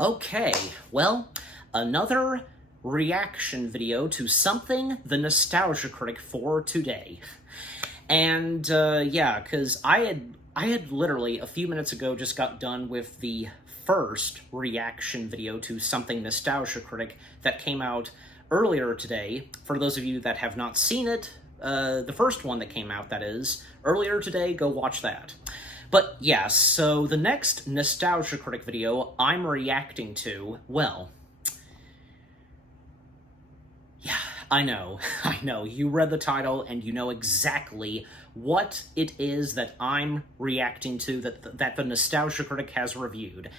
Okay, well, another reaction video to something the Nostalgia Critic for today. And yeah, because I had literally a few minutes ago just got done with the first reaction video to something Nostalgia Critic that came out earlier today. For those of you that have not seen it, the first one that came out, that is, earlier today, go watch that. But yeah, so the next Nostalgia Critic video I'm reacting to, well, yeah, I know, you read the title and you know exactly what it is that I'm reacting to that the Nostalgia Critic has reviewed.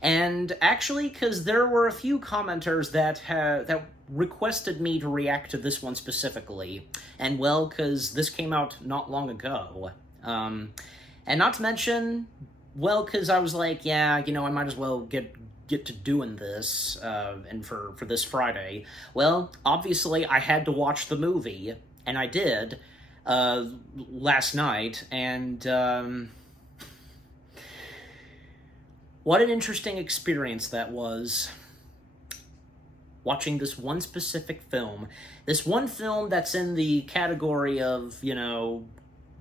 And actually, because there were a few commenters that requested me to react to this one specifically, and well, because this came out not long ago. And not to mention, well, because I was like, yeah, I might as well get to doing this, and for this Friday. Well, obviously, I had to watch the movie, and I did, last night, and, what an interesting experience that was, watching this one specific film. This one film that's in the category of,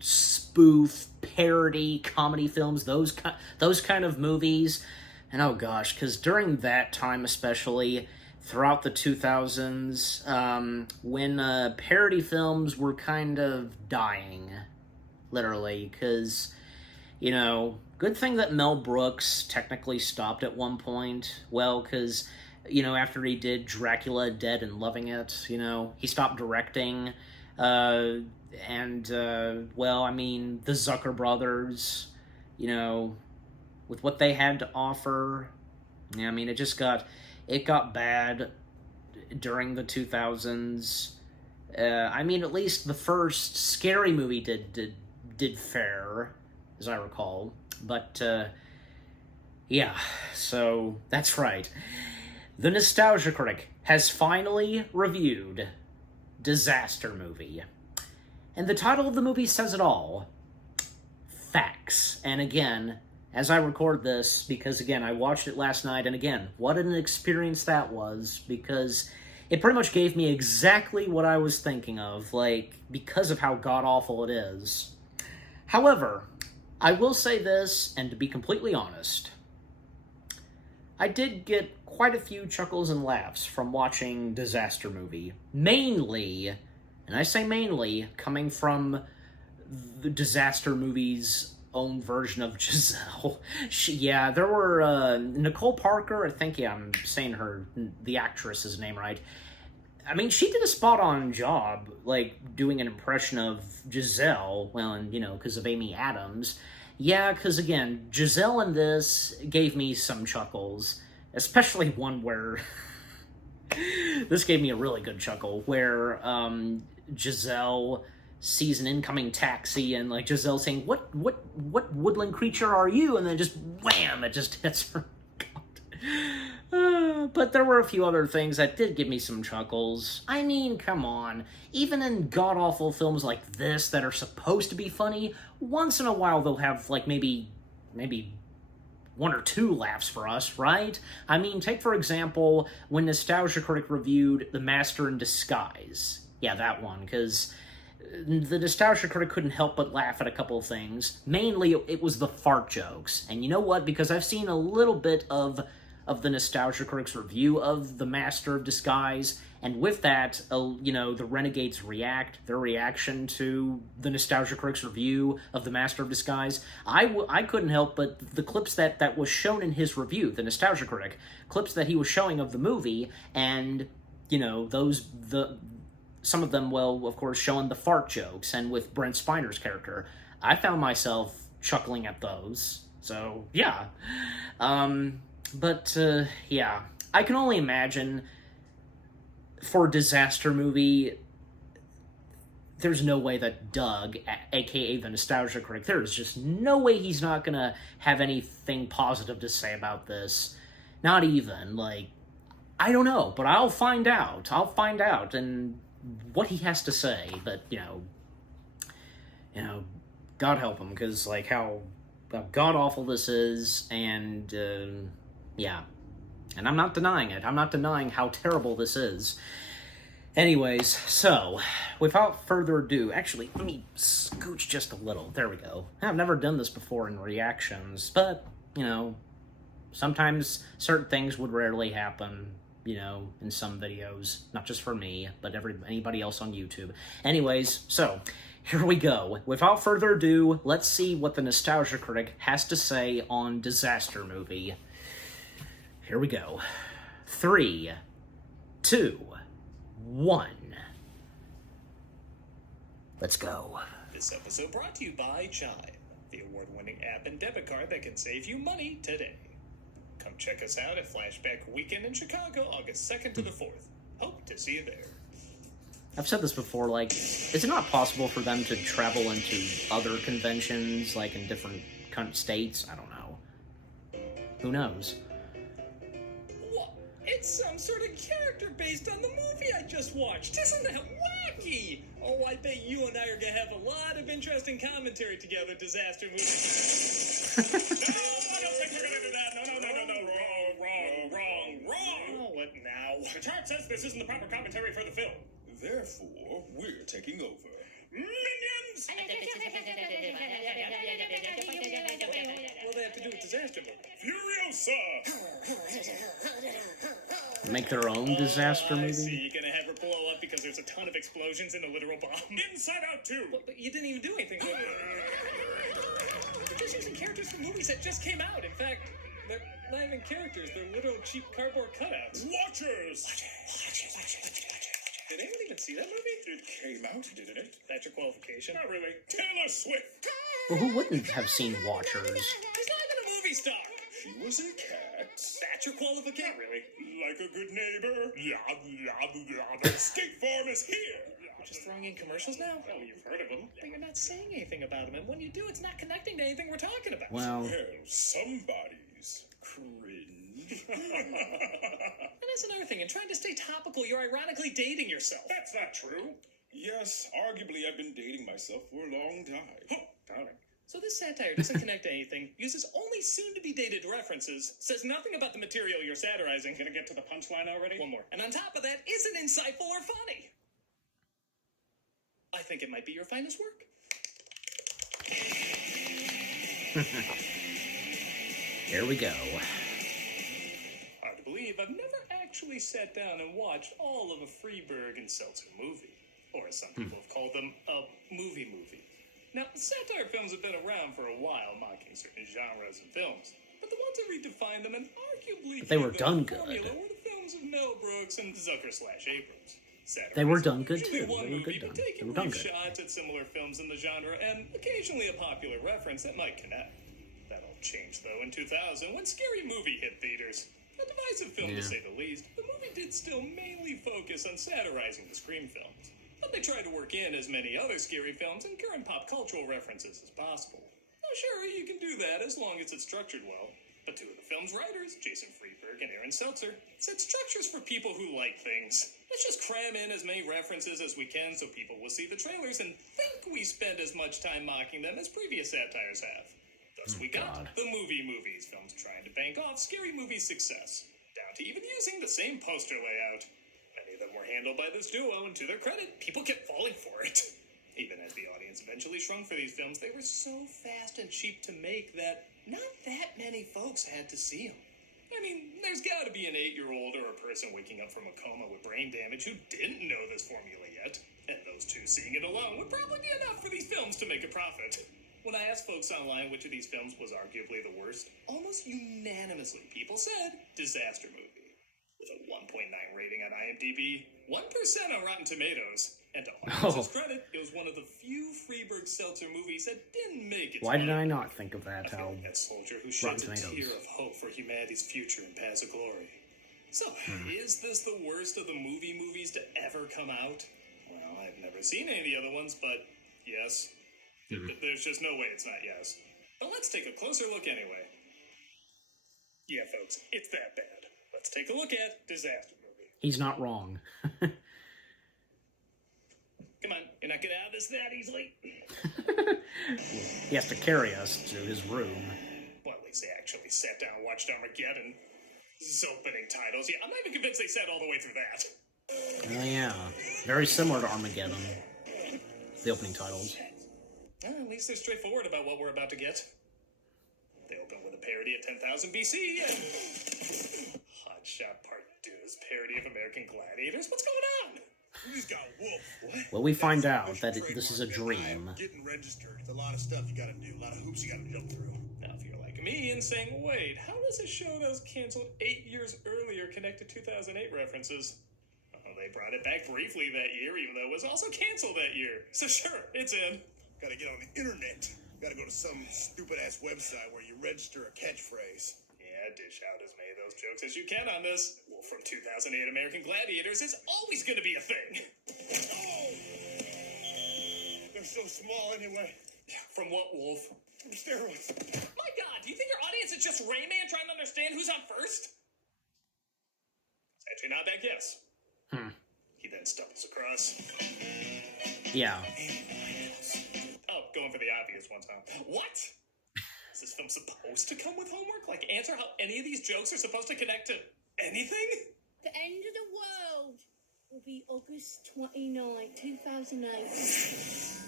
spoof, parody, comedy films, those kind of movies. And oh gosh, because during that time especially, throughout the 2000s, when parody films were kind of dying, literally, because, good thing that Mel Brooks technically stopped at one point. Well, because, after he did Dracula Dead and Loving It, he stopped directing. Well, I mean, the Zucker brothers, with what they had to offer, I mean, it got bad during the 2000s. I mean, at least the first Scary Movie did fair, as I recall. But, yeah, so that's right. The Nostalgia Critic has finally reviewed Disaster Movie. And the title of the movie says it all. Facts. And again, as I record this, because again, I watched it last night, and again, what an experience that was, because it pretty much gave me exactly what I was thinking of, because of how god-awful it is. However, I will say this, and to be completely honest, I did get quite a few chuckles and laughs from watching Disaster Movie. Mainly, and I say mainly, coming from the Disaster Movie's own version of Giselle. There were, Nicole Parker, I think, I'm saying the actress's name right. I mean, she did a spot-on job, doing an impression of Giselle, well, and, because of Amy Adams. Yeah, because, again, Giselle in this gave me some chuckles, especially one where... this gave me a really good chuckle, where, Giselle sees an incoming taxi, and, Giselle saying, what woodland creature are you? And then just, wham, it just hits her. God. But there were a few other things that did give me some chuckles. I mean, come on. Even in god-awful films like this that are supposed to be funny, once in a while they'll have, maybe one or two laughs for us, right? I mean, take, for example, when Nostalgia Critic reviewed The Master in Disguise. Yeah, that one, because the Nostalgia Critic couldn't help but laugh at a couple of things. Mainly, it was the fart jokes. And you know what? Because I've seen a little bit of the Nostalgia Critic's review of The Master of Disguise, and with that, the Renegades their reaction to the Nostalgia Critic's review of The Master of Disguise, I couldn't help but the clips that was shown in his review, the Nostalgia Critic, clips that he was showing of the movie, and, some of them, well, of course, showing the fart jokes, and with Brent Spiner's character, I found myself chuckling at those, so, yeah. Yeah, I can only imagine, for Disaster Movie, there's no way that Doug, aka the Nostalgia Critic, there's just no way he's not gonna have anything positive to say about this. Not even, I don't know, but I'll find out, and what he has to say, but, God help him, because, how god-awful this is, and, yeah. And I'm not denying it. I'm not denying how terrible this is. Anyways, so, without further ado, actually, let me scooch just a little. There we go. I've never done this before in reactions, but, you know, sometimes certain things would rarely happen, you know, in some videos. Not just for me, but anybody else on YouTube. Anyways, so, here we go. Without further ado, let's see what the Nostalgia Critic has to say on Disaster Movie. Here we go. 3, 2, 1. Let's go. This episode brought to you by Chime, the award-winning app and debit card that can save you money today. Come check us out at Flashback Weekend in Chicago, August 2nd to the 4th. Hope to see you there. I've said this before, like, is it not possible for them to travel into other conventions, like in different states? I don't know. Who knows? What? It's some sort of character based on the movie I just watched. Isn't that wacky? Oh, I bet you and I are going to have a lot of interesting commentary together, Disaster Movie. No, I don't think we're going to do that. No. Wrong. Oh, what now? The chart says this isn't the proper commentary for the film. Therefore, we're taking over. Minions! What do they have to do with Disaster Movie? Furiosa! Make their own disaster I movie? see. You're gonna have her blow up because there's a ton of explosions in a literal bomb. Inside Out 2! But you didn't even do anything. They're just using characters from movies that just came out. In fact, they're not even characters. They're literal cheap cardboard cutouts. Watchers! Did anyone even see that movie? It came out, didn't it? That's your qualification? Not really. Taylor Swift! Well, who wouldn't have seen Watchers? She's not even a movie star! She was a cat. That's your qualification? Not really. Like a good neighbor. Skate Farm is here. You're just throwing in commercials now? Well, you've heard of them. But you're not saying anything about them, and when you do, it's not connecting to anything we're talking about. Well, Somebody's cringe. And that's another thing. In trying to stay topical, you're ironically dating yourself. That's not true. Yes, arguably I've been dating myself for a long time. Oh, darling. So this satire doesn't connect to anything, uses only soon-to-be dated references, says nothing about the material you're satirizing. Gonna get to the punchline already? One more. And on top of that, isn't insightful or funny. I think it might be your finest work. here we go. Hard to believe I've never actually sat down and watched all of a Freeberg and Seltzer movie. Or as some people have called them, a movie. Now, satire films have been around for a while, mocking certain genres and films. But the ones that redefined them and arguably But they were gave done them a good. formula were the films of Mel Brooks and Zucker/Abrams. They were done good, Usually too. one They were movie, good but done. taking They were done brief good. shots at similar films in the genre and occasionally a popular reference that might connect. That all changed, though, in 2000 when Scary Movie hit theaters. A divisive film, to say the least, the movie did still mainly focus on satirizing the Scream films. But they tried to work in as many other scary films and current pop cultural references as possible. Now, sure, you can do that as long as it's structured well. But two of the film's writers, Jason Freeberg and Aaron Seltzer, said structure's for people who like things. Let's just cram in as many references as we can so people will see the trailers and think we spend as much time mocking them as previous satires have. Thus we got the movies, films trying to bank off Scary Movie's success, down to even using the same poster layout. Many of them were handled by this duo, and to their credit, people kept falling for it. Even as the audience eventually shrunk for these films, they were so fast and cheap to make that not that many folks had to see them. I mean, there's got to be an 8-year-old or a person waking up from a coma with brain damage who didn't know this formula yet, and those two seeing it alone would probably be enough for these films to make a profit. When I asked folks online which of these films was arguably the worst, almost unanimously people said Disaster Movie. With a 1.9 rating on IMDb, 1% on Rotten Tomatoes, and to audience's credit, it was one of the few Freeberg-Seltzer movies that didn't make it. Why did I not think of that? I feel like that soldier who sheds a tear of hope for humanity's future and paths of glory. So, is this the worst of the movies to ever come out? Well, I've never seen any of the other ones, but yes. There's just no way it's not yes. But let's take a closer look anyway. Yeah, folks, it's that bad. Let's take a look at Disaster Movie. He's not wrong. Come on, you're not getting out of this that easily. He has to carry us to his room. Well, at least they actually sat down and watched Armageddon. opening titles. Yeah, I'm not even convinced they said all the way through that. Oh yeah, very similar to Armageddon. The opening titles. Well, at least they're straightforward about what we're about to get. They open with a parody of 10,000 BC and Hot Shot Part 2's parody of American Gladiators. What's going on? We just got Wolf. What? Well, we find out that this is a Trademark. dream. Getting registered. It's a lot of stuff you gotta do. A lot of hoops you gotta jump through. Now, if you're like me and saying, wait, how does a show that was canceled 8 years earlier connect to 2008 references? Well, they brought it back briefly that year, even though it was also canceled that year. So sure, it's in. Gotta get on the internet. Gotta go to some stupid-ass website where you register a catchphrase. Yeah, dish out as many of those jokes as you can on this. Wolf from 2008 American Gladiators is always going to be a thing. Oh! They're so small anyway. Yeah, from what, Wolf? From steroids. My God, do you think your audience is just Rayman trying to understand who's on first? It's actually not a bad guess. He then stumbles across. Yeah. Oh, going for the obvious ones, huh? What? Is this film supposed to come with homework? Like, answer how any of these jokes are supposed to connect to anything? The end of the world will be August 29, 2008.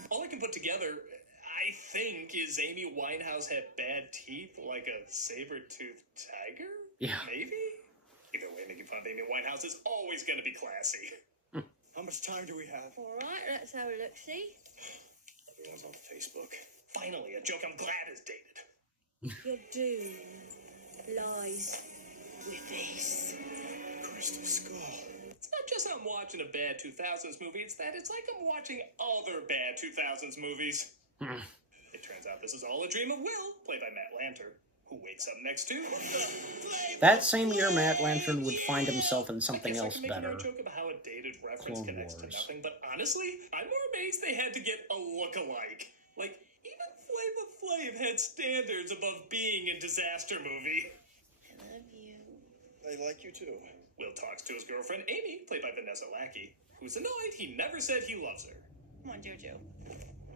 All I can put together, I think, is Amy Winehouse had bad teeth like a saber-toothed tiger? Yeah. Maybe? Either way, making fun of Amy Winehouse is always going to be classy. How much time do we have? Alright, let's have a look, see? Everyone's on Facebook. Finally, a joke I'm glad is dated. Your doom lies with this. Crystal Skull. It's not just I'm watching a bad 2000s movie, it's that it's like I'm watching other bad 2000s movies. It turns out this is all a dream of Will, played by Matt Lanter, who wakes up next to... That same year, Matt Lantern would find himself in something I guess else I can better. make no joke about how a dated reference Clone connects Wars. to nothing, but honestly, I'm more amazed they had to get a look-alike. Like, even Flava Flav had standards above being a disaster movie. I love you. I like you too. Will talks to his girlfriend, Amy, played by Vanessa Lackey, who's annoyed he never said he loves her. Come on, Jojo.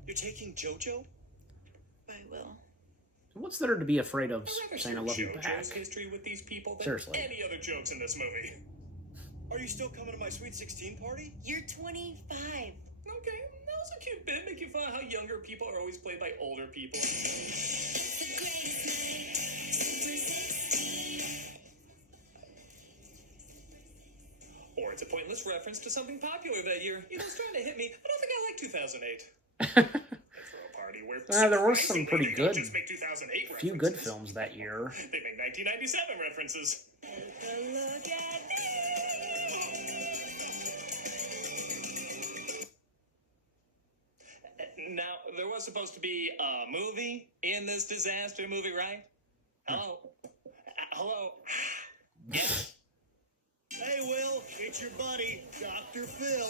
You're taking JoJo? I will. What's there to be afraid of I'd rather saying I see love you back? JoJo's history with these people than Seriously. any other jokes in this movie. Are you still coming to my Sweet 16 party? You're 25. Okay, that was a cute bit, making fun of how younger people are always played by older people. Or it's a pointless reference to something popular that year. You know, it's trying to hit me. I don't think I like 2008. They throw a party where There were some surprisingly, pretty they don't good, just make 2008 few good references. films that year. They make 1997 references. Take a look at Now, there was supposed to be a movie in this disaster movie, right? Hello? Hello? Yes? Hey, Will, it's your buddy, Dr. Phil.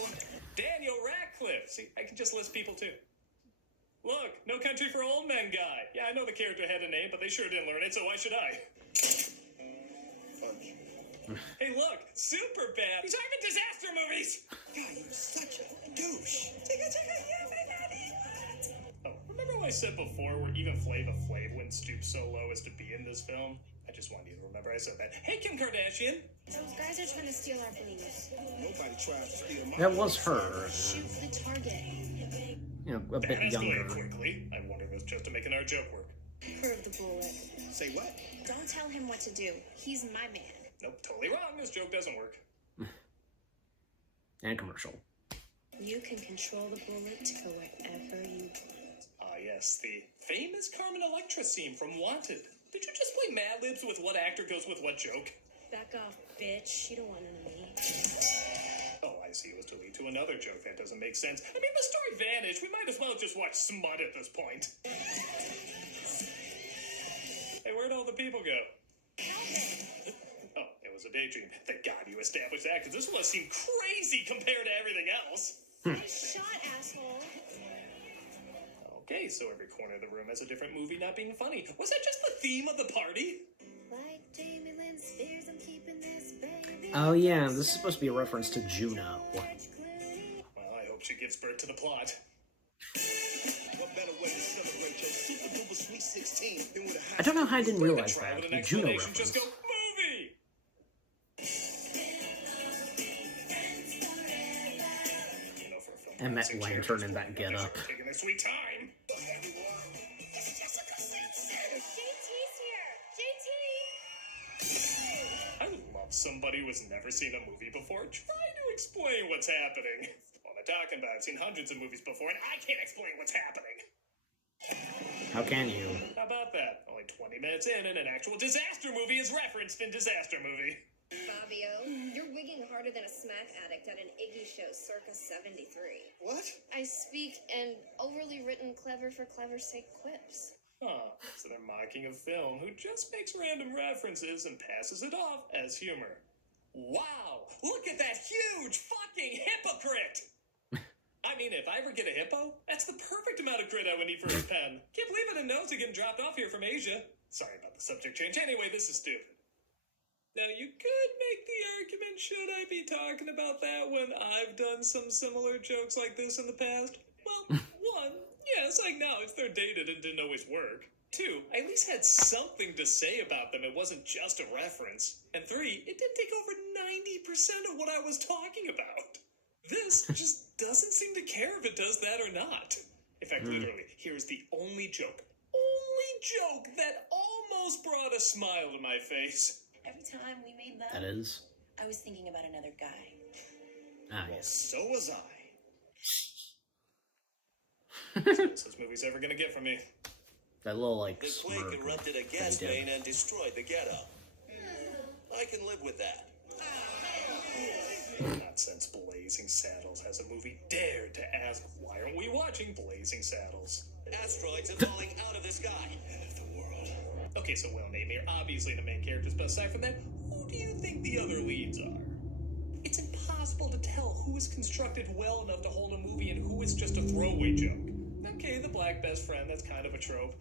Daniel Radcliffe. See, I can just list people too. Look, No Country for Old Men guy. Yeah, I know the character had a name, but they sure didn't learn it, so why should I? Hey, look, super bad. These aren't even disaster movies. God, you're such a douche. Oh, remember what I said before where even Flava Flav wouldn't stoop so low as to be in this film? I just want you to remember I said that. Hey, Kim Kardashian. Those guys are trying to steal our blues. Nobody tries to steal my That was her. Shoot the target. You know, a That bit escalated younger. quickly. I wonder if it's just to make another joke work. Curve the bullet. Say what? Don't tell him what to do. He's my man. Nope, totally wrong. This joke doesn't work. And commercial. You can control the bullet to go wherever you want. Ah, yes, the famous Carmen Electra scene from Wanted. Did you just play Mad Libs with what actor goes with what joke? Back off, bitch. You don't want none of me. Oh, I see. It was to lead to another joke. That doesn't make sense. I mean, the story vanished. We might as well just watch smut at this point. Hey, where'd all the people go? Oh, it was a daydream. Thank God you established that, because this one seemed crazy compared to everything else. Nice shot, asshole. Okay, so every corner of the room has a different movie not being funny. Was that just the theme of the party? Like Jamie Lynn Spears, I'm keeping this baby. Oh yeah, this is supposed to be a reference to Juno. Well, I hope she gives birth to the plot. What better way to celebrate your super duper Sweet 16 than with a high I don't know how I didn't Even realize try that. with an The Juno explanation, reference. just go, movie! And that lantern in that getup. Taking their sweet time. JT's here! JT! I would love somebody who has never seen a movie before try to explain what's happening. What am I talking about? I've seen hundreds of movies before, and I can't explain what's happening. How can you? How about that? Only 20 minutes in, and an actual disaster movie is referenced in Disaster Movie. Fabio, you're wigging harder than a smack addict at an Iggy show circa 73. What? I speak in overly written, clever for clever's sake quips. Huh. So they're mocking a film who just makes random references and passes it off as humor. Wow! Look at that huge fucking hypocrite! I mean, if I ever get a hippo, that's the perfect amount of grit I would need for his pen. Can't believe it, a nose are getting dropped off here from Asia. Sorry about the subject change. Anyway, this is stupid. Now, you could make the argument, should I be talking about that when I've done some similar jokes like this in the past? Well, one, yes, I acknowledge they're dated and didn't always work. Two, I at least had something to say about them. It wasn't just a reference. And three, it didn't take over 90% of what I was talking about. This just doesn't seem to care if it does that or not. In fact, literally, here's the only joke that almost brought a smile to my face. Every time we made that, That is. I was thinking about another guy. Ah, Well, yes. so was I. That's the best this movie's ever gonna get from me. That little, like, The smirk quake erupted a that gas he did. main and destroyed the ghetto. I can live with that. Nonsense. Blazing Saddles has a movie dared to ask, why aren't we watching Blazing Saddles? Asteroids are falling out of the sky. End of the world. Okay, so Will Napier, obviously the main characters, but aside from that, who do you think the other leads are? It's impossible to tell who is constructed well enough to hold a movie and who is just a throwaway joke. Okay, the black best friend, that's kind of a trope.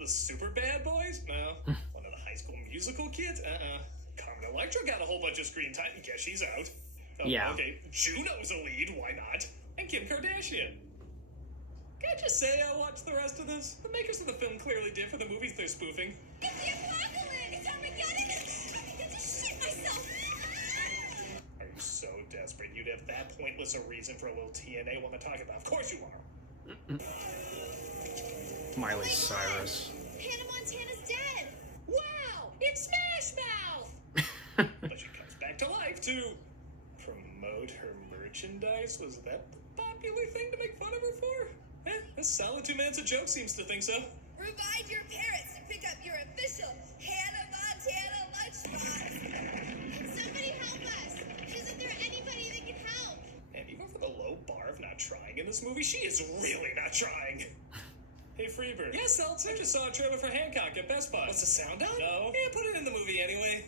The super bad boys? No. One of the High School Musical kids? Carmen Electra got a whole bunch of screen time. Guess she's out. Oh, Yeah. Okay, Juno's a lead, why not? And Kim Kardashian. Can I just say I watched the rest of this? The makers of the film clearly did for the movies they're spoofing. It's the apocalypse! Armageddon! I get to shit myself! Are you so desperate you'd have that pointless a reason for a little TNA one to talk about? Of course you are. Miley Cyrus. Hannah Montana's dead! Wow! It's Smash Mouth! But she comes back to life to promote her merchandise. Was that the popular thing to make fun of her for? A solid 2 minutes of joke seems to think so. Remind your parents to pick up your official Hannah Montana lunchbox! Can somebody help us? Isn't there anybody that can help? And even for the low bar of not trying in this movie, she is really not trying. Hey, Freebird. Yes, Seltzer. I just saw a trailer for Hancock at Best Buy. What's the sound on? No. Yeah, put it in the movie anyway.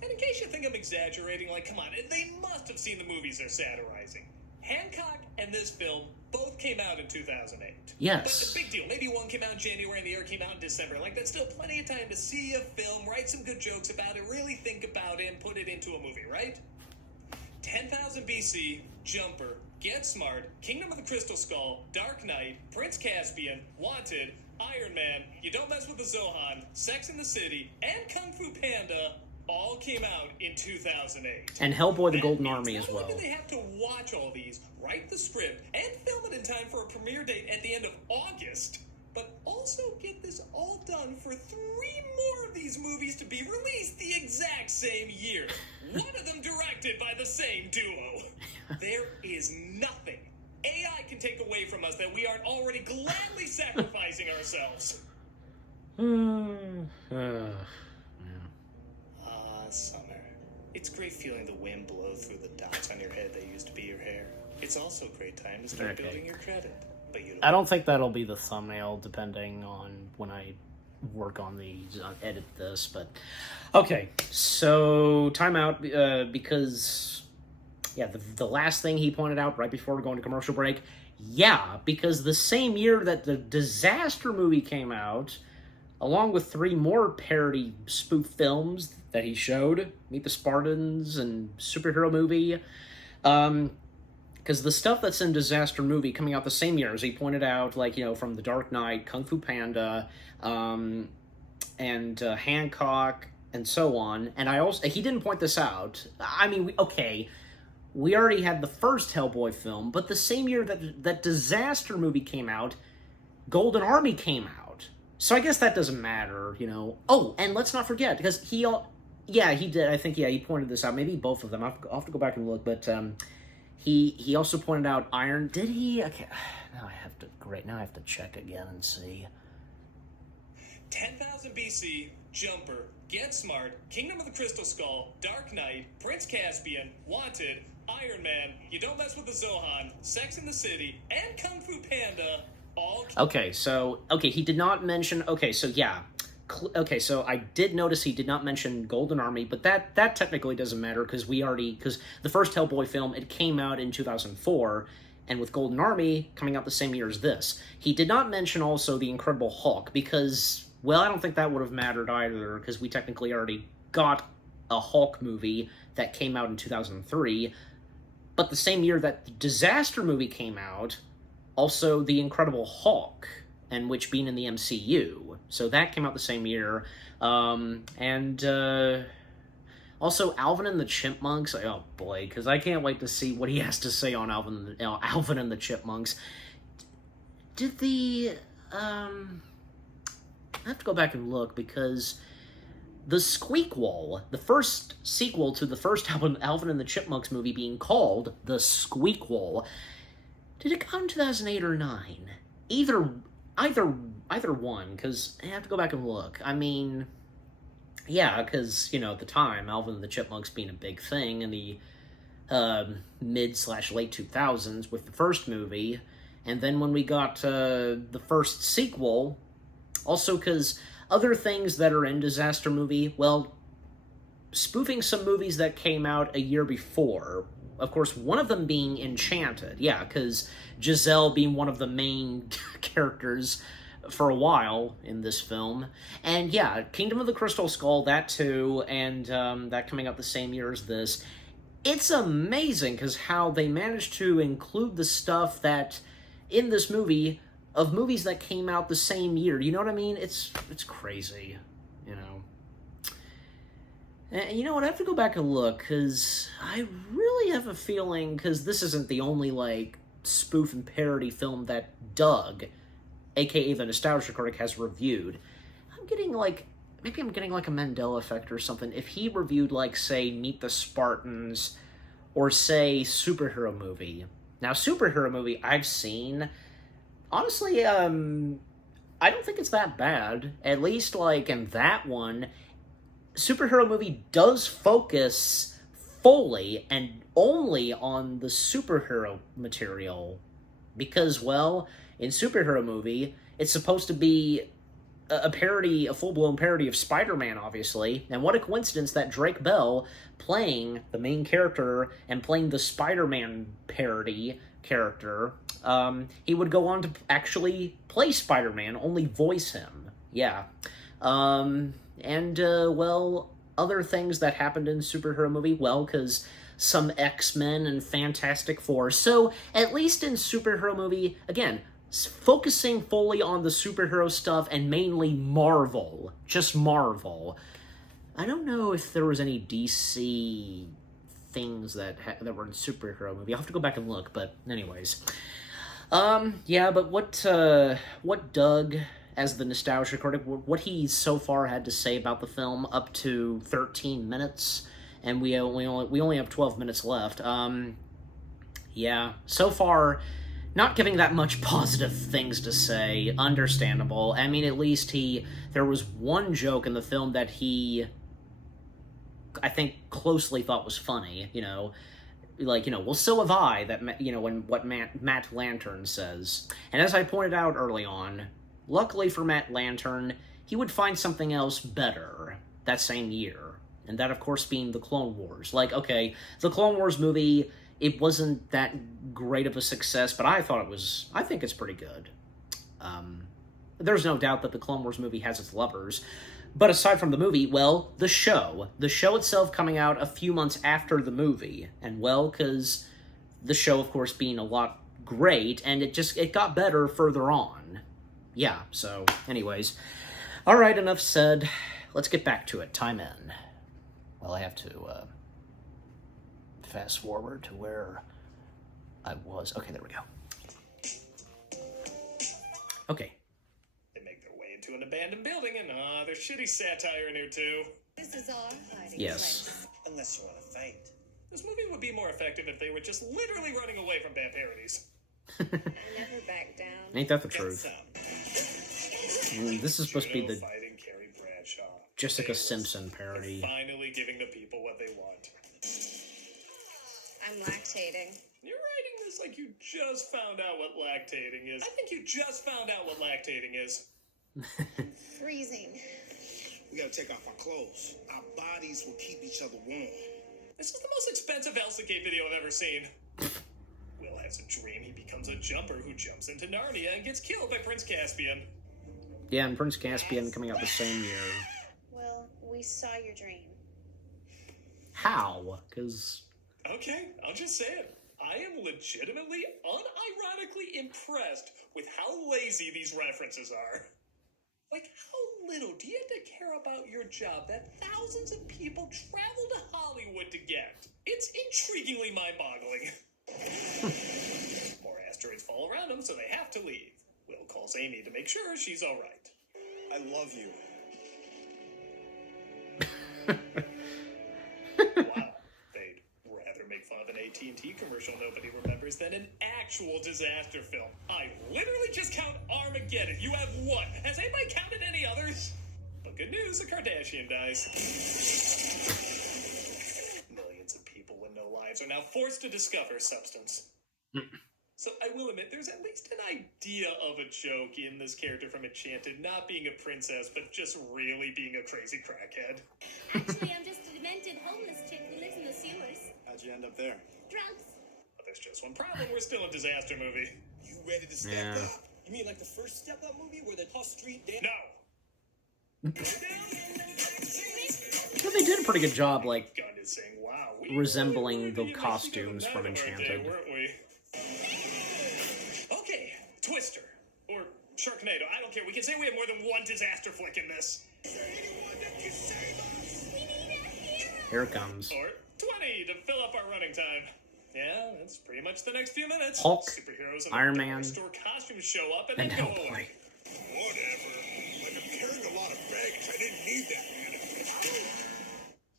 And in case you think I'm exaggerating, like, come on, they must have seen the movies they're satirizing. Hancock and this film both came out in 2008. Yes. But big deal. Maybe one came out in January and the other came out in December. Like, that's still plenty of time to see a film, write some good jokes about it, really think about it, and put it into a movie, right? 10,000 BC, Jumper, Get Smart, Kingdom of the Crystal Skull, Dark Knight, Prince Caspian, Wanted, Iron Man, You Don't Mess with the Zohan, Sex and the City, and Kung Fu Panda all came out in 2008. And Hellboy the That Golden means Army as not well. only do they have to watch all these, write the script, and film it in time for a premiere date at the end of August, but also get this all done for 3 more of these movies to be released the exact same year. One of them directed by the same duo. There is nothing AI can take away from us that we aren't already gladly sacrificing ourselves. Summer. It's great feeling the wind blow through the dots on your head that used to be your hair. It's also a great time to start Okay. building your credit. But you I don't think that'll be the thumbnail, depending on when I work on these, edit this, but... Okay, so timeout, because... Yeah, the last thing he pointed out right before going to commercial break, yeah, because the same year that the Disaster movie came out, along with 3 more parody spoof films that he showed, Meet the Spartans and superhero movie, because the stuff that's in Disaster movie coming out the same year, as he pointed out, like, you know, from The Dark Knight, Kung Fu Panda, and Hancock, and so on. And he didn't point this out. I mean, we already had the first Hellboy film, but the same year that Disaster movie came out, Golden Army came out. So I guess that doesn't matter, you know. Oh, and let's not forget, because he did. I think, he pointed this out. Maybe both of them. I'll have to go back and look, but he also pointed out Iron. Did he? Okay, now I have to check again and see. 10,000 BC, Jumper, Get Smart, Kingdom of the Crystal Skull, Dark Knight, Prince Caspian, Wanted, Iron Man, You Don't Mess with the Zohan, Sex in the City, and Kung Fu Panda. He did not mention. So I did notice he did not mention Golden Army, but that technically doesn't matter because the first Hellboy film, it came out in 2004, and with Golden Army coming out the same year as this. He did not mention also the Incredible Hulk because, well, I don't think that would have mattered either because we technically already got a Hulk movie that came out in 2003, but the same year that the Disaster movie came out, also the Incredible Hulk, and which being in the MCU. So that came out the same year. Also Alvin and the Chipmunks. Oh boy, because I can't wait to see what he has to say on Alvin and the Chipmunks. Did the... I have to go back and look because the Squeakquel, the first sequel to the first Alvin and the Chipmunks movie being called The Squeakquel, did it come in 2008 or 9? Either one, because I have to go back and look. I mean, yeah, because, you know, at the time, Alvin and the Chipmunks being a big thing in the mid/late 2000s with the first movie, and then when we got the first sequel, also because other things that are in Disaster movie, well, spoofing some movies that came out a year before. Of course, one of them being Enchanted, yeah, because Giselle being one of the main characters for a while in this film. And yeah, Kingdom of the Crystal Skull, that too, and that coming out the same year as this. It's amazing because how they managed to include the stuff that, in this movie, of movies that came out the same year. You know what I mean? It's crazy, you know. And you know what, I have to go back and look, because I really have a feeling, because this isn't the only, like, spoof and parody film that Doug, aka the Nostalgia Critic, has reviewed. Maybe I'm getting, like, a Mandela effect or something. If he reviewed, like, say, Meet the Spartans, or, say, Superhero Movie. Now, Superhero Movie, I've seen. Honestly, I don't think it's that bad. At least, like, in that one, Superhero Movie does focus fully and only on the superhero material. Because, well, in Superhero Movie, it's supposed to be a parody, a full-blown parody of Spider-Man, obviously. And what a coincidence that Drake Bell, playing the main character and playing the Spider-Man parody character, he would go on to actually play Spider-Man, only voice him. Yeah. Well, other things that happened in Superhero Movie, well, because some X-Men and Fantastic Four. So, at least in Superhero Movie, again, focusing fully on the superhero stuff and mainly Marvel. Just Marvel. I don't know if there was any DC things that were in Superhero Movie. I'll have to go back and look, but anyways. Yeah, but what Doug, as the Nostalgia Critic, what he so far had to say about the film up to 13 minutes, and we only have 12 minutes left. Yeah, so far, not giving that much positive things to say. Understandable. I mean, at least there was one joke in the film that he, I think, closely thought was funny, you know. Like, you know, well, so have I, that, you know, when what Matt Lantern says. And as I pointed out early on, luckily for Matt Lantern, he would find something else better that same year. And that, of course, being the Clone Wars. Like, okay, the Clone Wars movie, it wasn't that great of a success, but I think it's pretty good. There's no doubt that the Clone Wars movie has its lovers. But aside from the movie, well, the show itself coming out a few months after the movie. And, well, because the show, of course, being a lot great, and it got better further on. Yeah, so, anyways. Alright, enough said. let's get back to it. Time in. Well, I have to fast forward to where I was. Okay, there we go. Okay. They make their way into an abandoned building, and there's shitty satire in here too. This is our hiding Yes. place. Unless you want to fight. This movie would be more effective if they were just literally running away from bad parodies. Never back down. Ain't that the Get truth? some. This is supposed to be Juno the fighting Carrie Bradshaw. Jessica Painless. Simpson parody. They're finally giving the people what they want. I'm lactating. You're writing this like you just found out what lactating is. I think you just found out what lactating is. Freezing. We gotta take off our clothes. Our bodies will keep each other warm. This is the most expensive Elsa Gate video I've ever seen. Will has a dream he becomes a jumper who jumps into Narnia and gets killed by Prince Caspian. Yeah, and Prince Caspian coming out the same year. Well, we saw your dream. How? Because... Okay, I'll just say it. I am legitimately, unironically impressed with how lazy these references are. Like, how little do you have to care about your job that thousands of people travel to Hollywood to get? It's intriguingly mind-boggling. More asteroids fall around them, so they have to leave. Will calls Amy to make sure she's all right. I love you. Wow, they'd rather make fun of an AT&T commercial nobody remembers than an actual disaster film. I literally just count Armageddon. You have one. Has anybody counted any others? But good news, the Kardashian dies. Millions of people with no lives are now forced to discover substance. So I will admit, there's at least an idea of a joke in this character from Enchanted not being a princess, but just really being a crazy crackhead. Actually, I'm just a demented homeless chick who lives in the sewers. How'd you end up there? Drugs. But there's just one problem. We're still a disaster movie. You ready to step Yeah. up? You mean like the first Step Up movie where they toss street dance? No. Well, they did a pretty good job, like, Gun is saying, wow, we resembling really the made costumes Mexico from the night of our Enchanted. day, weren't we? Okay, Twister. Or Sharknado. I don't care. We can say we have more than one disaster flick in this. Here it comes. Or 20 to fill up our running time. Yeah, that's pretty much the next few minutes. Hulk, Superheroes in Iron their Man, store costumes show up and and then go Hellboy. away. Whatever. Like, I'm carrying a lot of baggage. I didn't need that, man.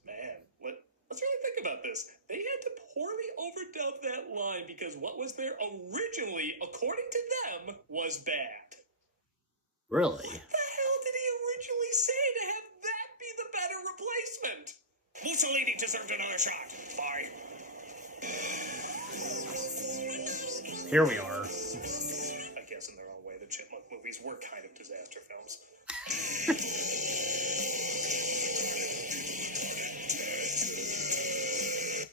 Man, let's really think about this. They had to poorly overdub that line because what was there originally, according to them, was bad. Really? What the hell did he originally say to have that be the better replacement? Mussolini deserved another shot. Bye. Here we are. I guess in their own way, the Chipmunk movies were kind of disaster films.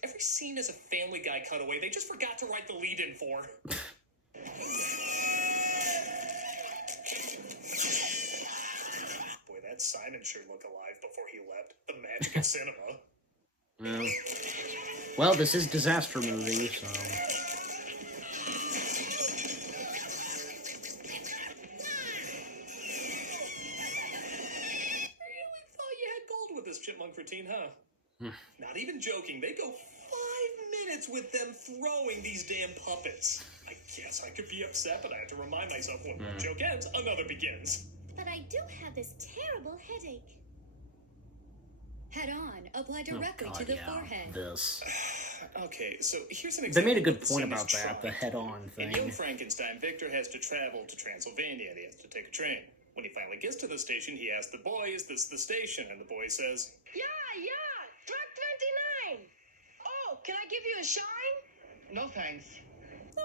Every scene is a Family Guy cutaway they just forgot to write the lead in for. Boy, that Simon sure looked alive before he left. The magic of cinema. Well, this is disaster movie, so... Really thought you had gold with this Chipmunk routine, huh? Not even joking, they go 5 minutes with them throwing these damn puppets. I guess I could be upset, but I have to remind myself when one joke ends, another begins. But I do have this terrible headache. Head on. Apply directly to the forehead. This. Okay, so here's an They example. made a good of the point scene about is that, the trying. head-on In Young thing. Frankenstein, Victor has to travel to Transylvania and he has to take a train. When he finally gets to the station, he asks the boy, is this the station? And the boy says, Yeah, track 29. Oh, can I give you a shine? No thanks.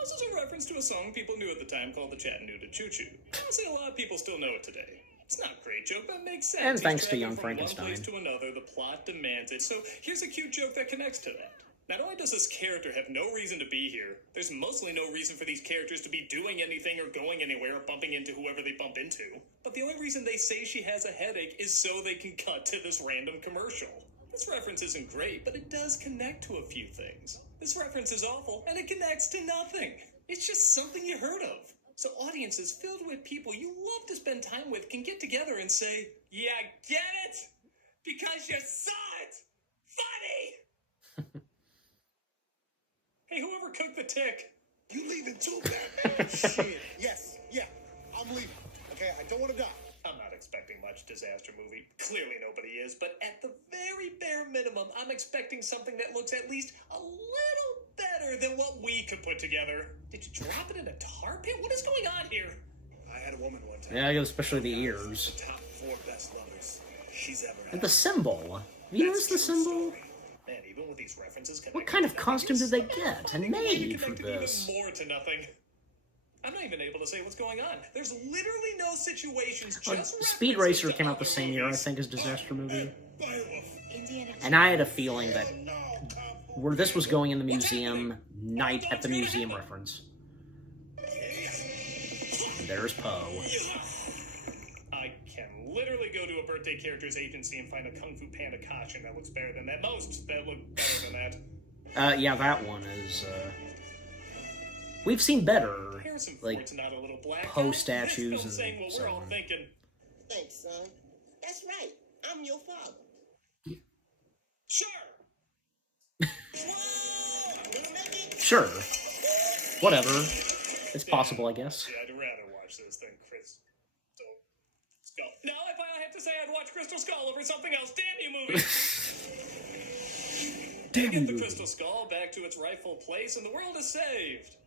this is a reference to a song people knew at the time called the Chattanooga Choo Choo. Honestly, a lot of people still know it today. It's not a great joke, but it makes sense. And He's thanks to traveling Young from Frankenstein. one place to another, the plot demands it. So here's a cute joke that connects to that. Not only does this character have no reason to be here, there's mostly no reason for these characters to be doing anything or going anywhere or bumping into whoever they bump into. But the only reason they say she has a headache is so they can cut to this random commercial. This reference isn't great, but it does connect to a few things. This reference is awful, and it connects to nothing. It's just something you heard of. So audiences filled with people you love to spend time with can get together and say, yeah, get it? because you saw it. Funny. Hey, whoever cooked the tick? You leaving too, Batman? Shit. Yes. Yeah. I'm leaving. Okay. I don't want to die. I'm not expecting much disaster movie. Clearly nobody is, but at the very bare minimum, I'm expecting something that looks at least a little better than what we could put together. Did you drop it in a tar pit? What is going on here? I had a woman one time. Yeah, especially the ears. The top 4 best lovers she's ever had. And the symbol. Have you noticed the symbol? Man, even with these references, What kind of costume did they get and made for even this? more to nothing. I'm not even able to say what's going on. There's literally no situations. Just Speed references Racer to came out other the same year, I movies. think, as Disaster Movie. Indiana And I had a feeling that where this was going in the museum, Night at the Museum reference. And there's Poe. I can literally go to a birthday character's agency and find a Kung Fu Panda costume that looks better than that. Most that look better than that. Yeah, that one is, we've seen better, Harrison like, Ford's not a little black Poe guy. statues This film's and saying what so we're all on. thinking. Thanks, son. That's right. I'm your father. Sure. Sure. Whatever. It's possible, I guess. Yeah, I'd rather watch this than Crystal Skull. Now, if I have to say I'd watch Crystal Skull over something else, damn you, movie! Damn Get the you. Crystal Skull back to its rightful place, and the world is saved.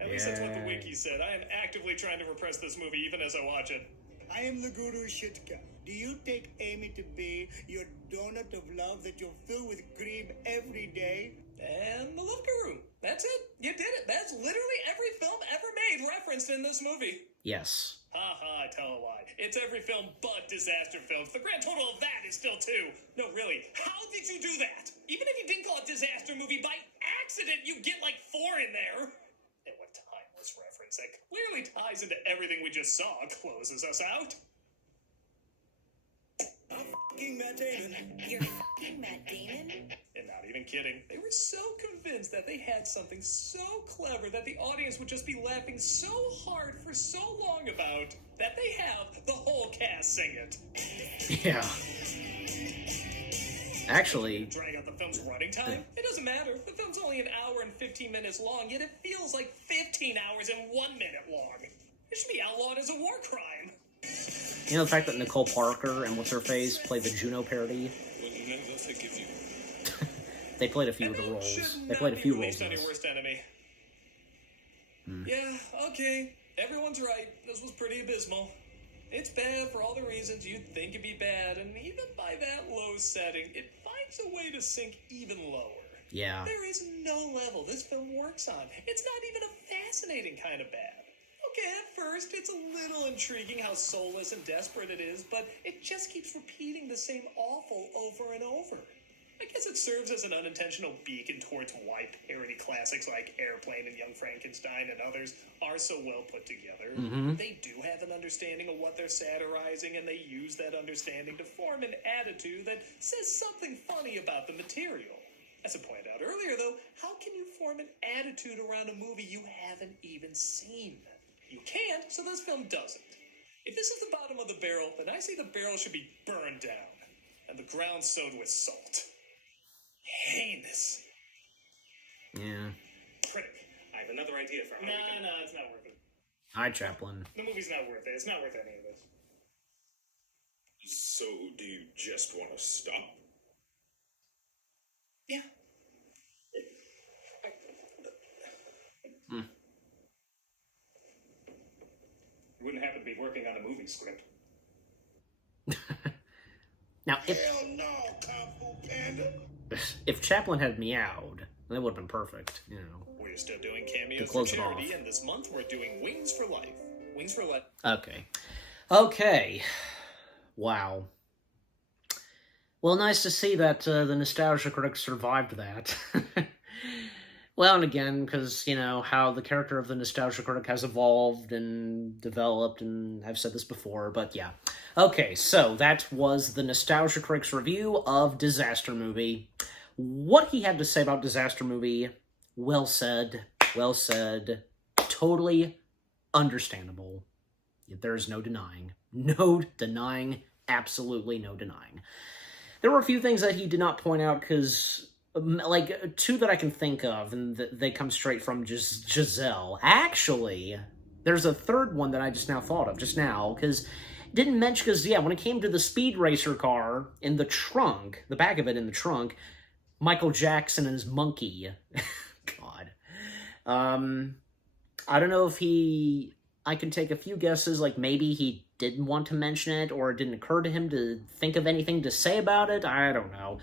At least that's what the wiki said. I am actively trying to repress this movie, even as I watch it. I am the Guru Shitka. Do you take Amy to be your donut of love that you'll fill with cream every day? And the Love Guru. That's it. You did it. That's literally every film ever made referenced in this movie. Yes. Ha ha, I tell a lie. It's every film but disaster films. The grand total of that is still 2. No, really, how did you do that? Even if you didn't call it disaster movie, by accident you get like 4 in there. And what timeless reference that clearly ties into everything we just saw closes us out. I'm fucking Matt Damon. You're fucking Matt Damon? And not even kidding. They were so convinced that they had something so clever that the audience would just be laughing so hard for so long about that they have the whole cast sing it. Yeah. Actually, Drag out the film's running time? It doesn't matter. The film's only an hour and 15 minutes long, yet it feels like 15 hours and 1 minute long. It should be outlawed as a war crime. you know the fact that Nicole Parker and What's-Her-Face played the Juno parody? Will never forgive you. They played a few of the Everyone roles. should They not played a be few released roles in on your this. worst enemy. Yeah, okay. Everyone's right. This was pretty abysmal. It's bad for all the reasons you'd think it'd be bad, and even by that low setting, it finds a way to sink even lower. Yeah. There is no level this film works on. It's not even a fascinating kind of bad. Okay, at first, it's a little intriguing how soulless and desperate it is, but it just keeps repeating the same awful over and over. I guess it serves as an unintentional beacon towards why parody classics like Airplane and Young Frankenstein and others are so well put together. They do have an understanding of what they're satirizing, and they use that understanding to form an attitude that says something funny about the material. As I pointed out earlier, though, how can you form an attitude around a movie you haven't even seen? You can't, so this film doesn't. If this is the bottom of the barrel, then I say the barrel should be burned down, and the ground sowed with salt. Heinous. Yeah. Critic, I have another idea for how we can... No, it's not worth it. Hi, Chaplin. The movie's not worth it. It's not worth any of this. So, do you just want to stop? Yeah. You wouldn't happen to be working on a movie script. Now, Hell no, Kung Fu Panda. if Chaplin had meowed, that would have been perfect, you know. We're still doing cameos for close it charity, off. and this month we're doing Wings for Life. Wings for Life. Okay. Wow. Well, nice to see that the Nostalgia Critic survived that. Well, and again, because, you know, how the character of the Nostalgia Critic has evolved and developed, and I've said this before, but yeah. Okay, so that was the Nostalgia Critic's review of Disaster Movie. What he had to say about Disaster Movie, well said, totally understandable. There's no denying. No denying, absolutely no denying. there were a few things that he did not point out, because, like, two that I can think of, and they come straight from just Giselle. Actually, there's a third one that I just now thought of, just now, because didn't mention, because, yeah, when it came to the Speed Racer car, in the trunk, the back of it in the trunk, Michael Jackson and his monkey. God. I don't know if I can take a few guesses, like maybe he didn't want to mention it, or it didn't occur to him to think of anything to say about it. I don't know.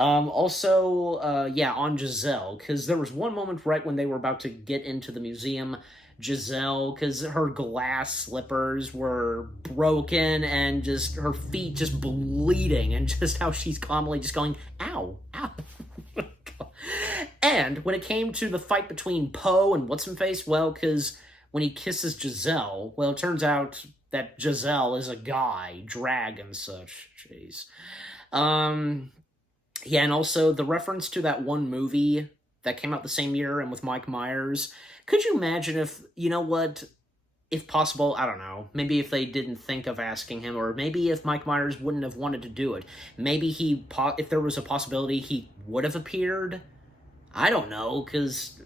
Also, yeah, on Giselle, because there was one moment right when they were about to get into the museum, Giselle, because her glass slippers were broken, and just her feet just bleeding, and just how she's calmly just going, ow, ow. And when it came to the fight between Poe and What's-Him-Face, well, because when he kisses Giselle, well, it turns out that Giselle is a guy, drag and such. Jeez. Yeah, and also the reference to that one movie that came out the same year and with Mike Myers. Could you imagine if, you know what, if possible, I don't know, maybe if they didn't think of asking him, or maybe if Mike Myers wouldn't have wanted to do it, maybe if there was a possibility he would have appeared? I don't know, because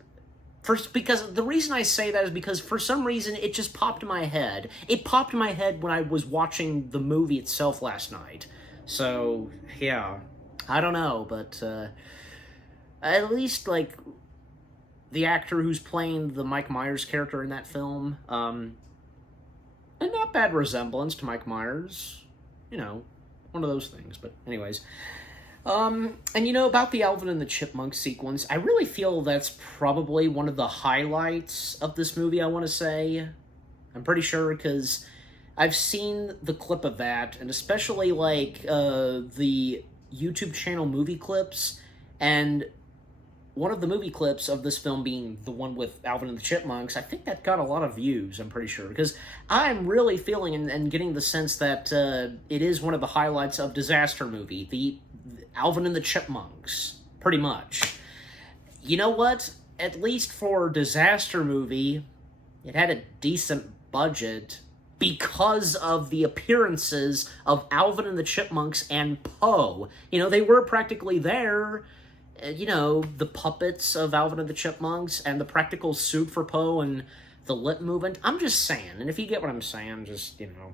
the reason I say that is because for some reason it just popped in my head. It popped in my head when I was watching the movie itself last night. So, yeah, I don't know, but at least, like, the actor who's playing the Mike Myers character in that film, a not bad resemblance to Mike Myers. You know, one of those things, but anyways. And you know, about the Alvin and the Chipmunks sequence, I really feel that's probably one of the highlights of this movie, I want to say. I'm pretty sure, because I've seen the clip of that, and especially, like, the YouTube channel movie clips, and one of the movie clips of this film being the one with Alvin and the Chipmunks, I think that got a lot of views, I'm pretty sure, because I'm really feeling and getting the sense that it is one of the highlights of Disaster Movie, the Alvin and the Chipmunks, pretty much. You know what? At least for Disaster Movie, it had a decent budget because of the appearances of Alvin and the Chipmunks and Poe. You know, they were practically there. You know, the puppets of Alvin and the Chipmunks and the practical suit for Poe and the lip movement. I'm just saying, and if you get what I'm saying, just, you know.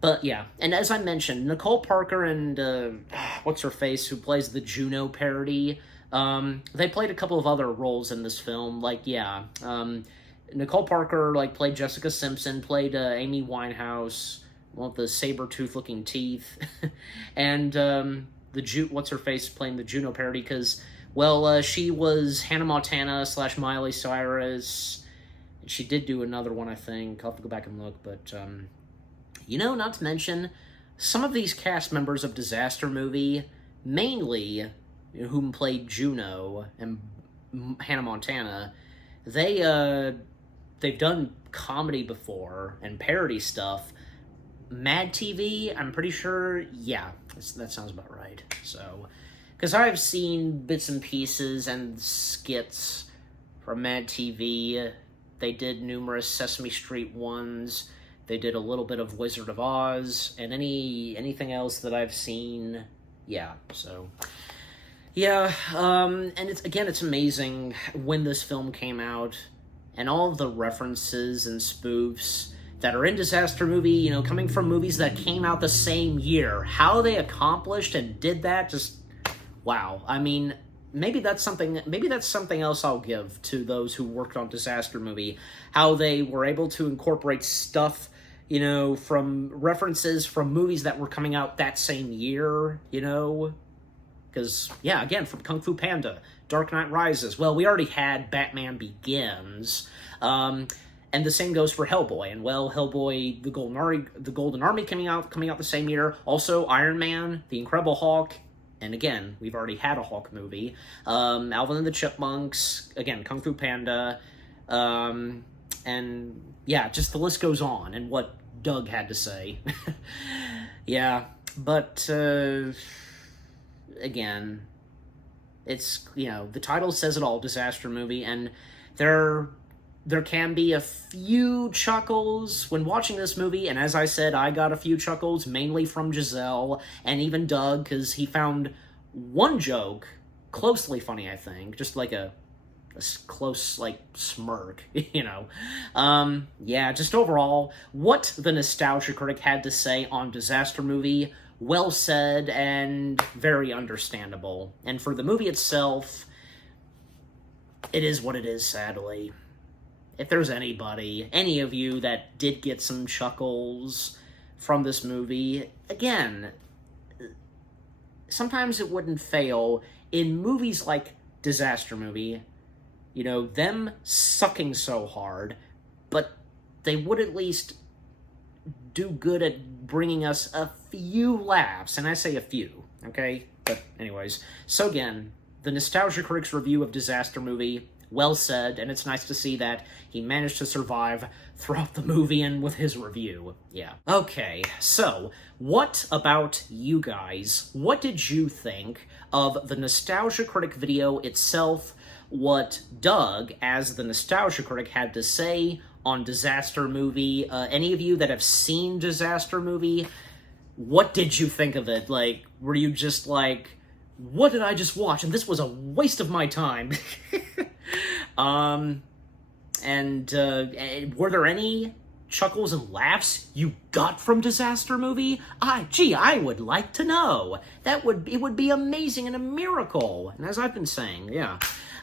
But, yeah, and as I mentioned, Nicole Parker and, what's-her-face, who plays the Juno parody, they played a couple of other roles in this film, like, yeah, Nicole Parker, like, played Jessica Simpson, played Amy Winehouse, one with the saber-tooth-looking teeth, and, what's-her-face playing the Juno parody, because, well, she was Hannah Montana / Miley Cyrus, and she did do another one, I think. I'll have to go back and look, but, you know, not to mention, some of these cast members of Disaster Movie, mainly, whom played Juno and Hannah Montana, they've done comedy before and parody stuff. Mad TV, I'm pretty sure, yeah, that sounds about right. So, because I've seen bits and pieces and skits from Mad TV. They did numerous Sesame Street ones. They did a little bit of Wizard of Oz, and anything else that I've seen, yeah, so, yeah, and it's amazing when this film came out, and all of the references and spoofs that are in Disaster Movie, you know, coming from movies that came out the same year, how they accomplished and did that, just, wow. I mean, maybe that's something else I'll give to those who worked on Disaster Movie, how they were able to incorporate stuff, you know, from references from movies that were coming out that same year, you know, because, yeah, again, from Kung Fu Panda, Dark Knight Rises, well, we already had Batman Begins, and the same goes for Hellboy, and, well, Hellboy, the Golden Army coming out the same year, also Iron Man, The Incredible Hulk, and again, we've already had a Hulk movie, Alvin and the Chipmunks, again, Kung Fu Panda, and, yeah, just the list goes on, and what Doug had to say. Yeah, but, again, it's, you know, the title says it all, Disaster Movie, and there there can be a few chuckles when watching this movie, and as I said, I got a few chuckles, mainly from Giselle, and even Doug, because he found one joke closely funny, I think, just like a close, like, smirk, you know. Yeah, just overall, what the Nostalgia Critic had to say on Disaster Movie, well said and very understandable. And for the movie itself, it is what it is, sadly. If there's anybody, any of you that did get some chuckles from this movie, again, sometimes it wouldn't fail in movies like Disaster Movie, you know, them sucking so hard, but they would at least do good at bringing us a few laughs, and I say a few, okay? But anyways, so again, the Nostalgia Critic's review of Disaster Movie, well said, and it's nice to see that he managed to survive throughout the movie and with his review. Yeah. Okay, so, what about you guys? What did you think of the Nostalgia Critic video itself? What Doug, as the Nostalgia Critic, had to say on Disaster Movie? Any of you that have seen Disaster Movie, what did you think of it? Like, were you just like, what did I just watch? And this was a waste of my time. And were there any chuckles and laughs you got from Disaster Movie? I would like to know. It would be amazing and a miracle. And as I've been saying, yeah.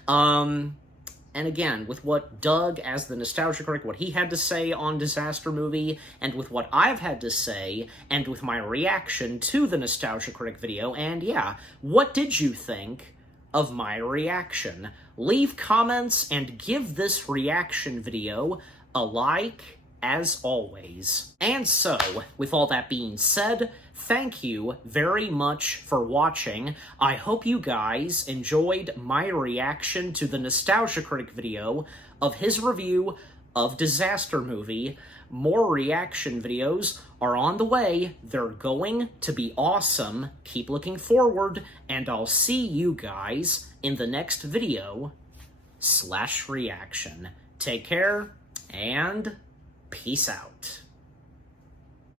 And again, with what Doug, as the Nostalgia Critic, what he had to say on Disaster Movie, and with what I've had to say, and with my reaction to the Nostalgia Critic video, and yeah, what did you think of my reaction? Leave comments and give this reaction video a like, as always. And so, with all that being said, thank you very much for watching. I hope you guys enjoyed my reaction to the Nostalgia Critic video of his review of Disaster Movie. More reaction videos are on the way. They're going to be awesome. Keep looking forward, and I'll see you guys in the next video /reaction. Take care, and peace out.